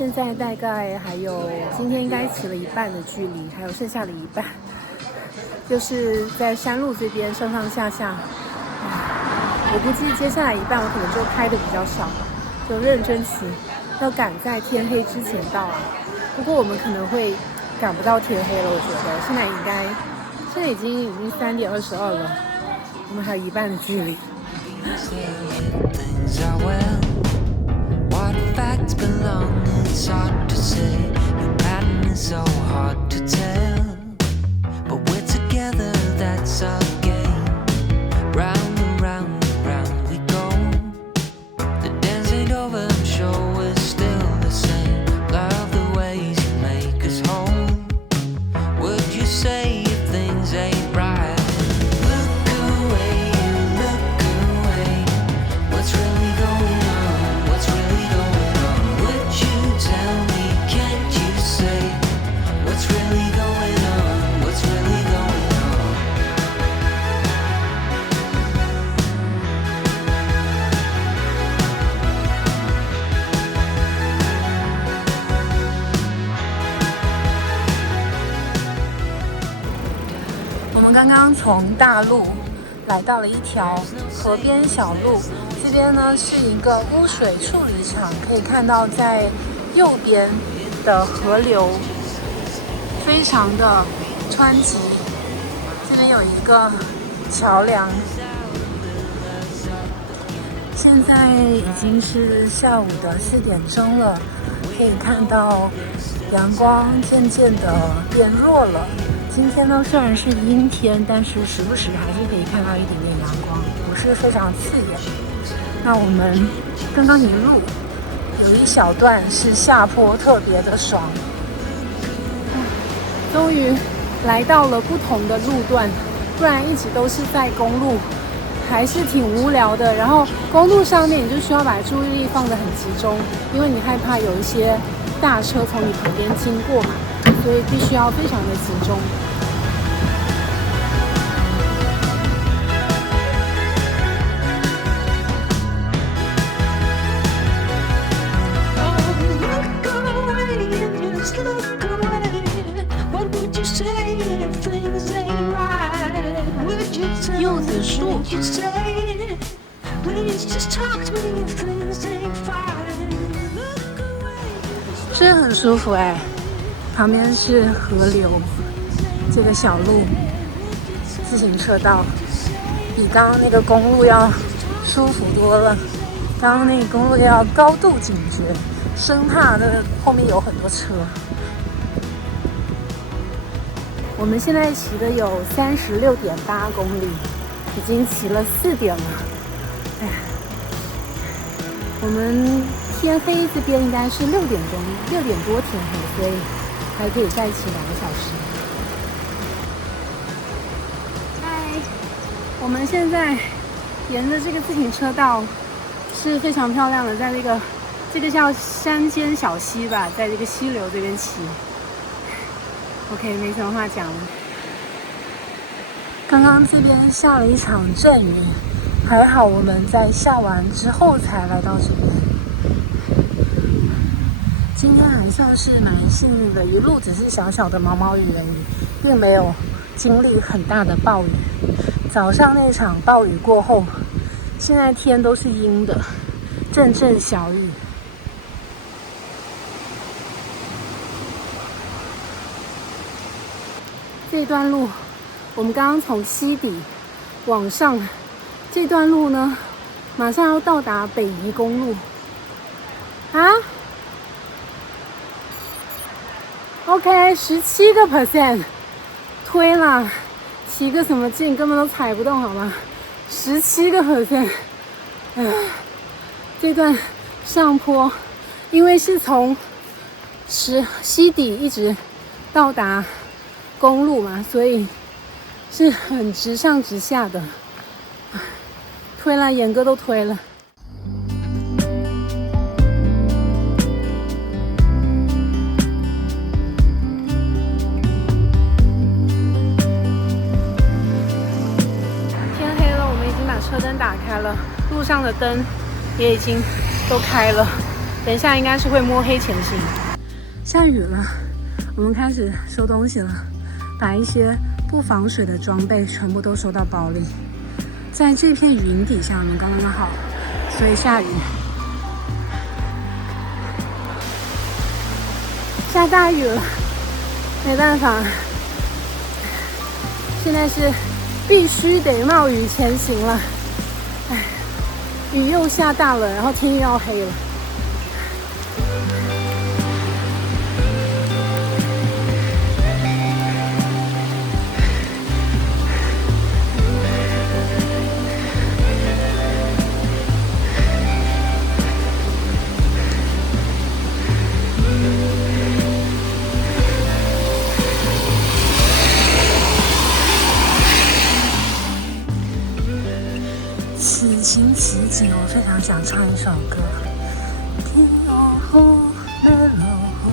现在大概还有今天应该骑了一半的距离，还有剩下的一半，就是在山路这边上上下下。我估计接下来一半我可能就开的比较少，就认真骑，要赶在天黑之前到啊。不过我们可能会赶不到天黑了，我觉得现在已经3点22了，我们还有一半的距离。我们刚刚从大路来到了一条河边小路，这边呢是一个污水处理厂，可以看到在右边的河流非常的湍急，这边有一个桥梁。现在已经是下午的4点钟了，可以看到阳光渐渐的变弱了。今天呢虽然是阴天，但是时不时还是可以看到一点点阳光，不是非常刺眼。那我们刚刚一路有一小段是下坡，特别的爽。终于来到了不同的路段，不然一直都是在公路，还是挺无聊的。然后公路上面你就需要把注意力放得很集中，因为你害怕有一些大车从你旁边经过嘛，所以必须要非常的集中。柚子树，是很舒服哎。旁边是河流，这个小路，自行车道，比刚刚那个公路要舒服多了。刚刚那个公路要高度警觉，生怕的后面有很多车。我们现在骑的有36.8公里，已经骑了4点了。哎，我们天黑这边应该是6点多天黑，所以还可以再骑2个小时。嗨，我们现在沿着这个自行车道是非常漂亮的，在这个叫山间小溪吧，在这个溪流这边骑。OK， 没什么话讲了。刚刚这边下了一场阵雨，还好我们在下完之后才来到这边。今天还算是蛮幸运的，一路只是小小的毛毛雨而已，并没有经历很大的暴雨。早上那场暴雨过后，现在天都是阴的，阵阵小雨。这段路我们刚刚从溪底往上，这段路呢马上要到达北宜公路啊。OK， 17%， 推啦，骑个什么劲，根本都踩不动好吗？17%，这段上坡，因为是从溪底一直到达公路嘛，所以是很直上直下的，推了，眼哥都推了。天黑了，我们已经把车灯打开了，路上的灯也已经都开了，等一下应该是会摸黑前行。下雨了，我们开始收东西了，把一些不防水的装备全部都收到包里。在这片云底下，我们刚刚好，所以下雨。下大雨了，没办法，现在是必须得冒雨前行了。唉，雨又下大了，然后天又要黑了。此情此景，我非常想唱一首歌。天老后，地老后，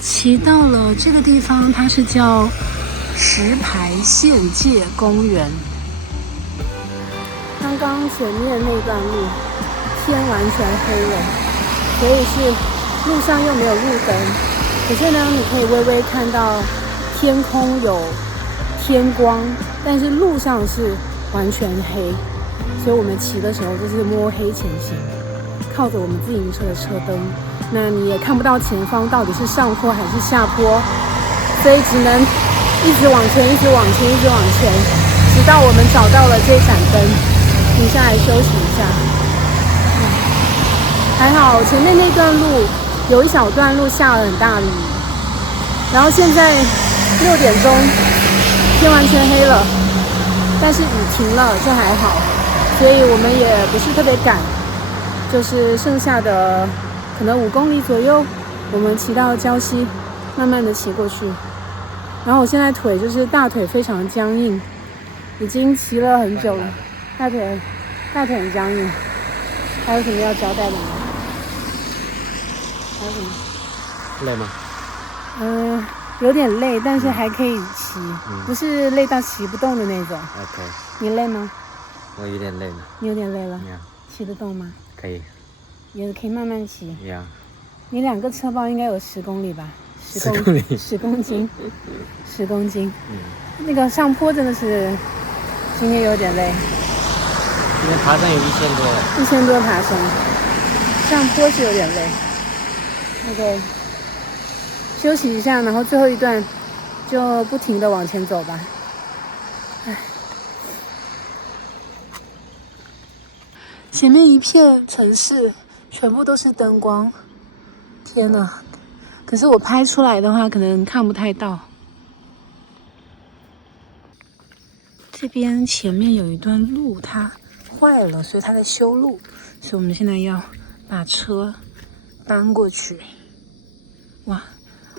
骑到了这个地方，它是叫石牌县界公园。刚刚前面那段路天完全黑了，所以是路上又没有路灯，可是呢你可以微微看到天空有天光，但是路上是完全黑，所以我们骑的时候就是摸黑前行，靠着我们自行车的车灯，那你也看不到前方到底是上坡还是下坡，所以只能一直往前，一直往前，一直往前，直到我们找到了这盏灯，停下来休息一下。还好前面那段路有一小段路下了很大的雨，然后现在6点钟，天完全黑了，但是雨停了，这还好，所以我们也不是特别赶，就是剩下的可能5公里左右，我们骑到礁溪，慢慢的骑过去。然后我现在腿就是大腿非常僵硬，已经骑了很久了，大腿很僵硬。还有什么要交代的吗？还有什么？累吗？有点累，但是还可以骑，不是累到骑不动的那种。OK。你累吗？我有点累了。你有点累了。Yeah。骑得动吗？可以。也可以慢慢骑。Yeah。你2个车包应该有10公里吧？10公斤。10公斤。那个上坡真的是今天有点累。今天爬山有1000多。1000多爬升，上坡是有点累。那个休息一下，然后最后一段就不停的往前走吧。唉，前面一片城市全部都是灯光，天哪！可是我拍出来的话可能看不太到。这边前面有一段路它坏了，所以它在修路，所以我们现在要把车搬过去。哇，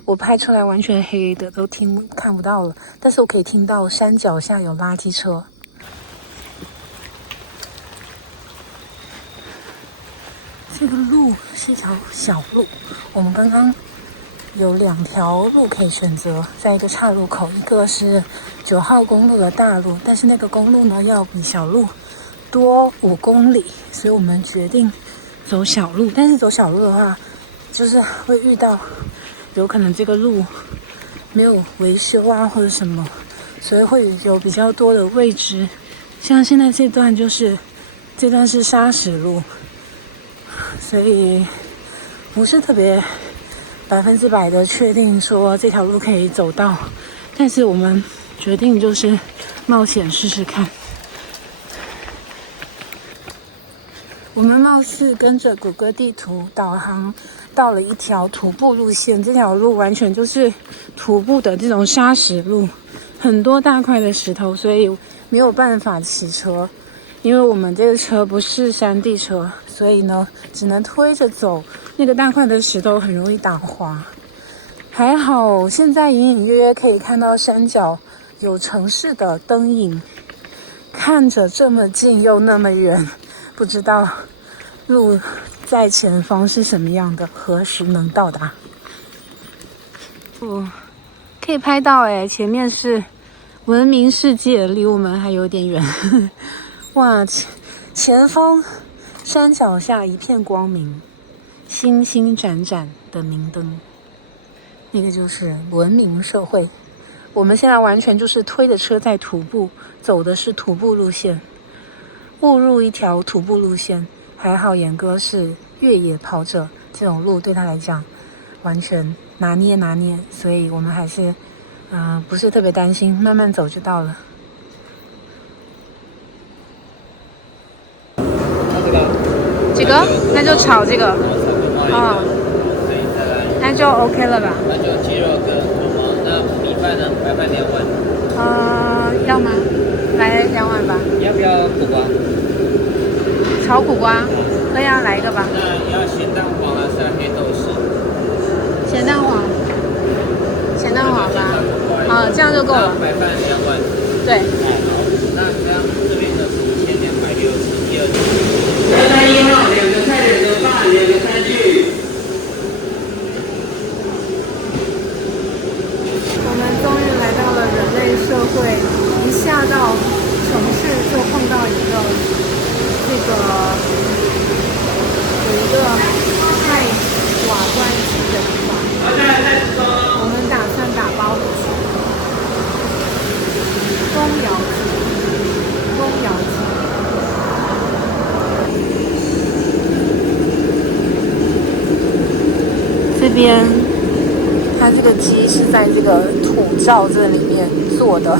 我拍出来完全黑的，都看不到了，但是我可以听到山脚下有垃圾车。这个路是一条小路，我们刚刚有2条路可以选择，在一个岔路口，一个是9号公路的大路，但是那个公路呢要比小路多5公里，所以我们决定走小路。但是走小路的话，就是会遇到有可能这个路没有维修啊或者什么，所以会有比较多的未知。像现在这段是砂石路，所以不是特别100%的确定说这条路可以走到，但是我们决定就是冒险试试看。我们貌似跟着谷歌地图导航到了一条徒步路线，这条路完全就是徒步的这种砂石路，很多大块的石头，所以没有办法骑车。因为我们这个车不是山地车，所以呢只能推着走，那个大块的石头很容易打滑。还好，现在隐隐约约可以看到山脚有城市的灯影，看着这么近又那么远，不知道路在前方是什么样的，何时能到达？可以拍到哎，前面是文明世界，离我们还有点远。哇，前方山脚下一片光明，星星闪闪的明灯，那个就是文明社会。我们现在完全就是推着车在徒步，走的是徒步路线，误入一条徒步路线。还好严哥是越野跑者，这种路对他来讲完全拿捏，所以我们还是不是特别担心，慢慢走就到了。这个那就炒这个，那就 OK 了吧？那就鸡肉跟那米饭呢？白饭2碗。要吗？来2碗吧。要不要苦瓜？炒苦瓜，那要来一个吧。那要咸蛋黄还是黑豆豉？咸蛋黄吧。这样就够了。白饭2碗。对。好，那这样这边的5260，第二句。331号2个菜2个饭2个餐具。我们终于来到了人类社会，一下到城市就碰到一个有一个卖瓦罐鸡的地方，我们打算打包回去。公窑鸡。这边它这个鸡是在这个土灶这里面做的，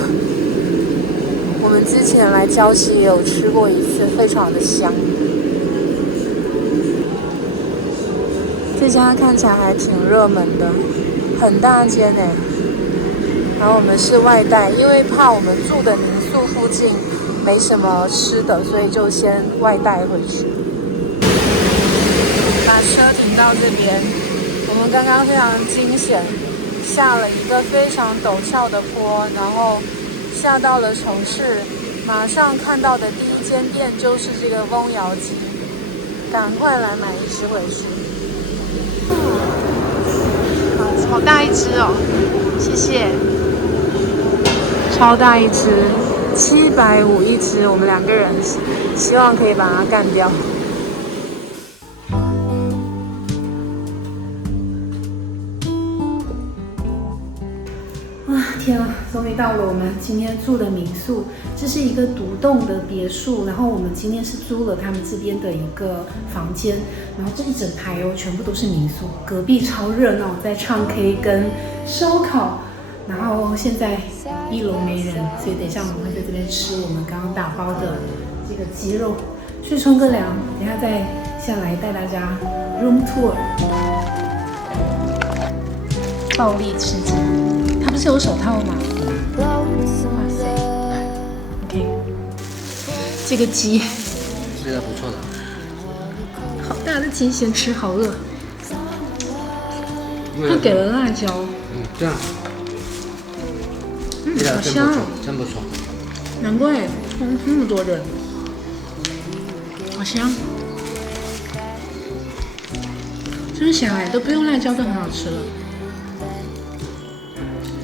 我们之前来礁溪也有吃过一次，非常的香。这家看起来还挺热门的，很大间哎。然后我们是外带，因为怕我们住的民宿附近没什么吃的，所以就先外带回去。把车停到这边，我们刚刚非常惊险，下了一个非常陡峭的坡，然后下到了城市，马上看到的第一间店就是这个翁窑鸡，赶快来买一只回去。好大一只哦，谢谢。超大一只，750一只，我们2个人希望可以把它干掉。天啊，终于到了我们今天住的民宿，这是一个独栋的别墅，然后我们今天是租了他们这边的一个房间，然后这一整排全部都是民宿，隔壁超热闹，在唱 K 跟烧烤，然后现在1楼没人，所以等一下我们会在这边吃我们刚刚打包的这个鸡肉，去冲个凉，等一下再下来带大家 room tour， 暴力吃鸡。它不是有手套吗？哇塞 ，OK， 这个鸡这个不错的，好大的鸡，先吃，好饿。它给了辣椒，这样，好香哦，真不错，难怪那么多人，好香。真香哎，都不用辣椒都很好吃了。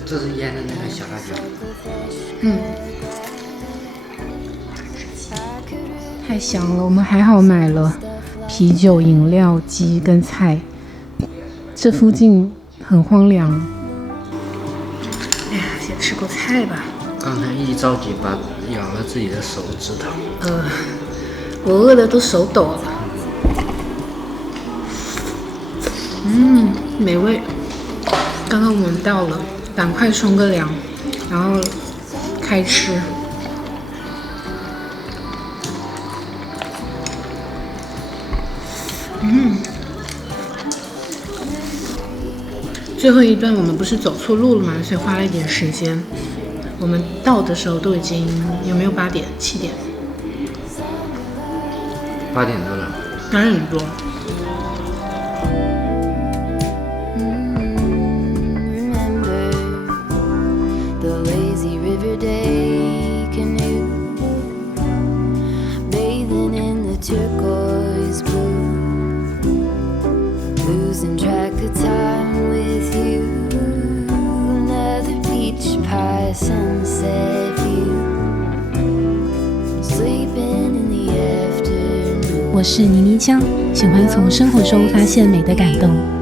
这是腌的那个小辣椒，太香了。我们还好买了啤酒、饮料、鸡跟菜。这附近很荒凉。哎呀，先吃口菜吧。刚才一着急把咬了自己的手指头。我饿的都手抖了。美味。刚刚我们到了，赶快冲个凉，然后开吃。最后一段我们不是走错路了吗？所以花了一点时间。我们到的时候都已经有没有8点、7点？8点多了。8点多。losing track of time with you. Another peach pie sunset view. Sleeping in the afternoon. 我是倪妮江，喜欢从生活中发现美的感动。